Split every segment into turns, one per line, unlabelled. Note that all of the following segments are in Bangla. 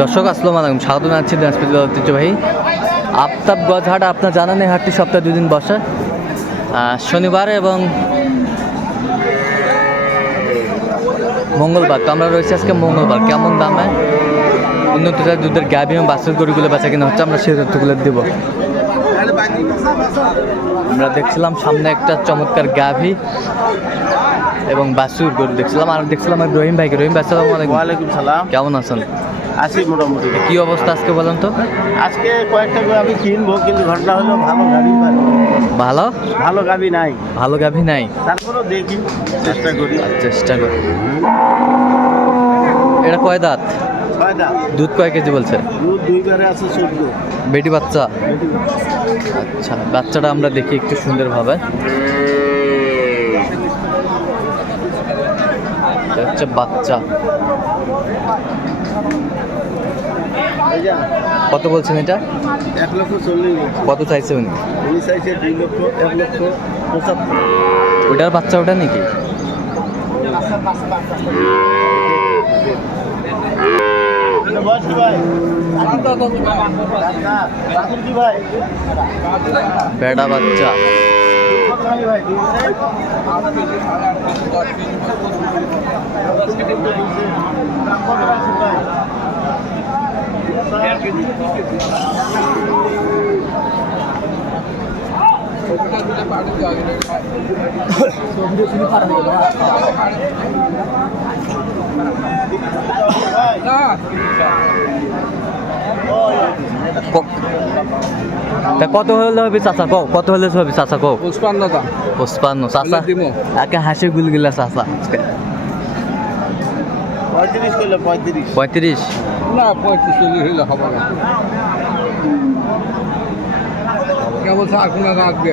দর্শক, আসসালামু আলাইকুম। স্বাগত জানাচ্ছি দিনাজপুর ঐতিহ্যবাহী আফতাবগঞ্জ হাট আপনার জানেন এই হাটটি সপ্তাহে দুদিন বসে। শনিবার এবং মঙ্গলবার। তো আমরা রয়েছি আজকে মঙ্গলবার। কেমন দামে? উন্নত জাতের দুধের গাভী এবং বাছুর গরুগুলো বেচা কিনা হচ্ছে। আমরা সেই তথ্যগুলো দেব। আমরা দেখছিলাম সামনে একটা চমৎকার গাভী। এবং বাছুর গরু দেখছিলাম আর দেখছিলাম রহিম ভাইকে। রহিম ভাই আসসালামু আলাইকুম।
ওয়ালাইকুম সালাম।
কেমন আছেন?
আছি মোটামুটি।
কি অবস্থা আজকে বলেন তো?
আজকে কয়েকটা করে আমি কিনবো কিন্তু ঘটনা হলো ভালো গাড়ি
ভালো?
ভালো গাড়ি নাই।
ভালো গাভী নাই?
তারপরেও দেখি চেষ্টা করি।
চেষ্টা করি। এটা কয় দাঁত? দুধ কয় কেজি বলছে? বেটি বাচ্চা? আচ্ছা বাচ্চাটা আমরা দেখি একটু সুন্দরভাবে। এটা হচ্ছে বাচ্চা। কত বলছেন এটা?
এক লক্ষ চল্লিশ
কত চাইছে উনি?
উনি চাইছে দুই লক্ষ এক লক্ষ পঁচাত্তর।
ওটার বাচ্চা ওটা নাকি? বেটা বাচ্চা।
কত লাগে ভাই দিয়েছে? দাম কত বাছুর ভাই? ভাই
ক- তা কত হলে হবে চাচা কও? কত হলে হবে চাচা কও?
পুষ্পান্ন দাম
পঁচপান্ন চাচা?
হলে
একে হাসি গুলগুলা চাচা।
পঁয়ত্রিশ করলে পঁয়ত্রিশ।
পঁয়ত্রিশ?
না পঁয়ত্রিশ হইলে হবে না। কেবল এখন রাখবে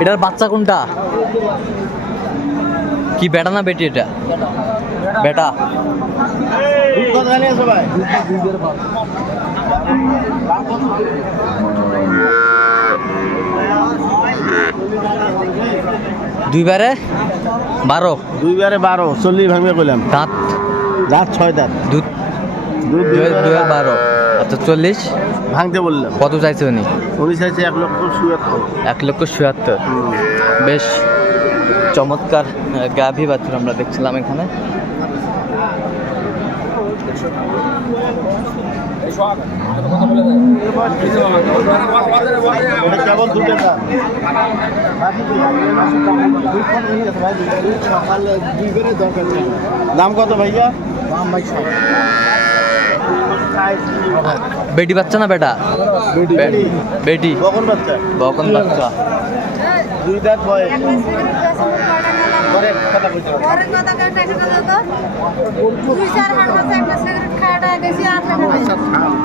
এটার বাচ্চা কোনটা? কি বেটা না বেটি এটা? বেটা। দুইবারে বারো।
দুইবারে বারো চল্লিশ ভাঙবে কইলাম।
দাঁত।
দাঁত ছয় দাঁত।
দুধ।
দুধ
দুই বারো। আচ্ছা চল্লিশ
ভাঙতে বললাম।
কত চাইছে উনি?
উনি চাইছে এক লক্ষ চুয়াত্তর
এক লক্ষ চুয়াত্তর বেশ চমৎকার গাভী বাছুর আমরা দেখছিলাম এখানে।
দাম কত ভাইয়া? দাম ভাই
বেটি বাচ্চা না বেটা? বেটি।
কখন বাচ্চা।
বকন বাচ্চা।
দুই দাঁত বয়স।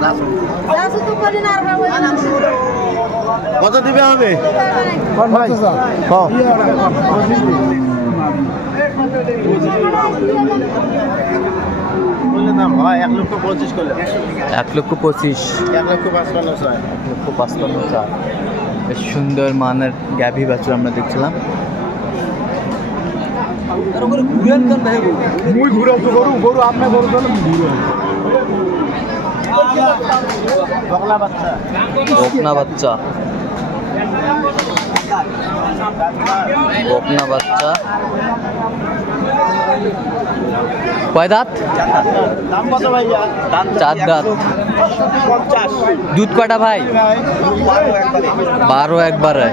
না।
কত দিবে হবে? দাম হয় এক লক্ষ পঁচিশ করলে।
এক লক্ষ পঁচিশ।
এক লক্ষ পাঁচপান্ন ছয়।
এক লক্ষ পাঁচপান্ন চার বেশ সুন্দর মানের গাভী বাছুর আমরা দেখছিলাম।
বকলা বাচ্চা।
বকনা বাচ্চা। বকনা বাচ্চা। কয় দাঁত? চার দাঁত। দুধ কয়টা ভাই? বারো একবারে।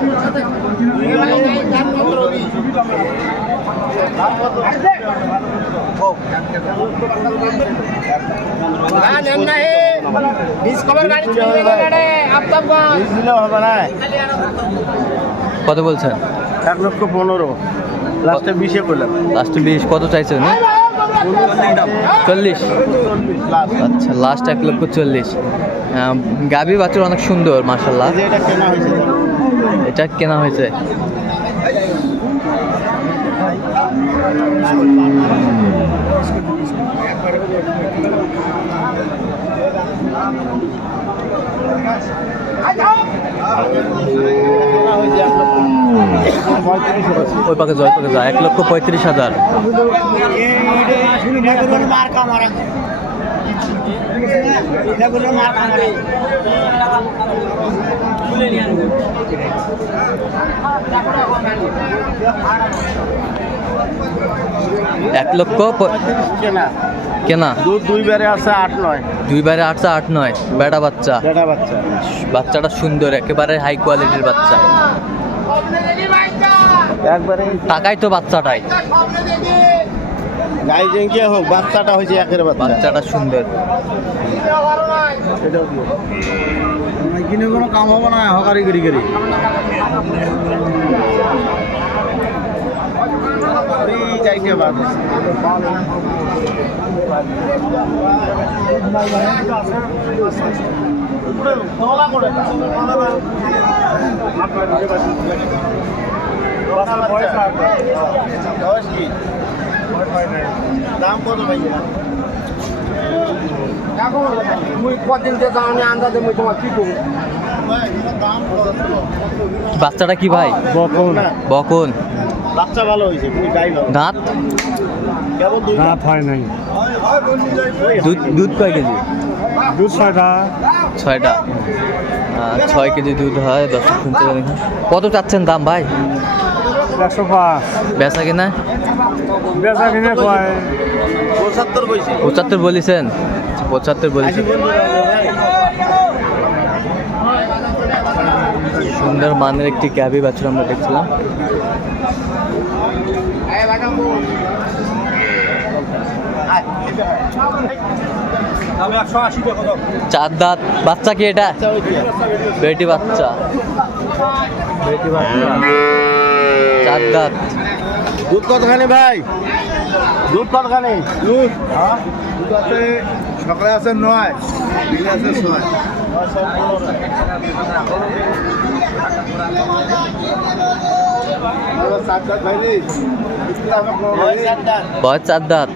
দিলেও হবে না
কত বলছেন?
এক লক্ষ পনেরো। লাস্টে বিশে করলাম।
লাস্ট বিশ কত চাইছে উনি? চল্লিশ। আচ্ছা লাস্ট এক লক্ষ চল্লিশ। গাভী বাছুর অনেক সুন্দর মার্শাল্লাহ
এটা কেনা হয়েছে।
এটা কেনা হয়েছে ওই পাকে জয় পাকে যা এক লক্ষ পঁয়ত্রিশ হাজার। এক লক্ষ
কেনা? দুধ দুই বারে আছে আট নয়।
দুই বারে আটশো আট নয়। বেটা বাচ্চা?
বেটা বাচ্চা।
বাচ্চাটা সুন্দর একেবারে হাই কোয়ালিটির বাচ্চা।
একবারে
টাকাই তো বাচ্চাটাই।
গাই জেঙ্কিয়া হোক বাচ্চাটা হয়েছে একের বাচ্চা।
বাচ্চাটা সুন্দর।
এটাও দিও কিনে কোনো কাম হবে না হকারি করি করি বাদ দাম কত ভাইয়া
মুই কদিন দিয়ে দাম আন্দাজে মুই তোমার কি করব
বাচ্চাটা কি ভাই?
বকন
বকন
বাচ্চা ভালো হয়েছে ভালো
দাঁত
হয় নাই।
দুধ দুধ কয় কেজি?
দুধ ছয়টা।
ছয়টা। ছয় কেজি দুধ হয় দশ শুনতে কত চাচ্ছেন দাম ভাই?
একশো পাঁচ।
বেচা কিনা?
বেচা কিনে কয়?
পঁচাত্তর
পঁচাত্তর বলেছেন? পঁচাত্তর বলেছেন। সুন্দর মানের একটি ক্যাবি বাছুর আমরা দেখছিলাম
আমি একশো আশি টাকা দাও
চার দাঁত। বাচ্চা কি এটা? বেটি বাচ্চা। বেটি বাচ্চা। চার দাঁত।
দুধ কতখানি ভাই? দুধ কতখানি? দুধ। হ্যাঁ? দুধ আছে সকালে আছে নয় বিলে আছে ছয়।
বয়স চার দাঁত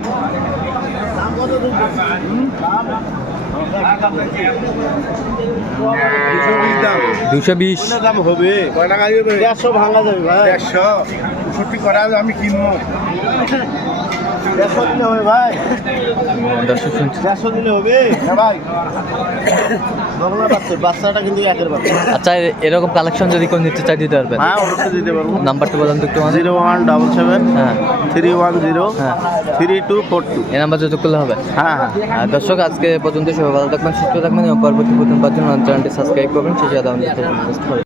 দুশো বিশ।
দাম হবে? কয় টাকা দেড়শো ভাঙা যাবে ভাই। দেড়শো? করা আমি কিনবো।
দর্শক আচ্ছা এরকম কালেকশন যদি কেউ নিতে চাই দিতে পারবেন?
হ্যাঁ অবশ্যই দিতে পারব।
নাম্বারটা বলেন তো একটু
জিরো ওয়ান ডাবল সেভেন
হ্যাঁ।
থ্রি ওয়ান জিরো
হ্যাঁ।
Three two four two.
এই নাম্বার যোগাযোগ করলে হবে?
হ্যাঁ হ্যাঁ।
দর্শক আজকে পর্যন্ত সবাই ভালো থাকবেন সুস্থ থাকবেন এবং পরবর্তী প্রথম চ্যানেলটি সাবস্ক্রাইব করবেন। সেই সাথে আমাদের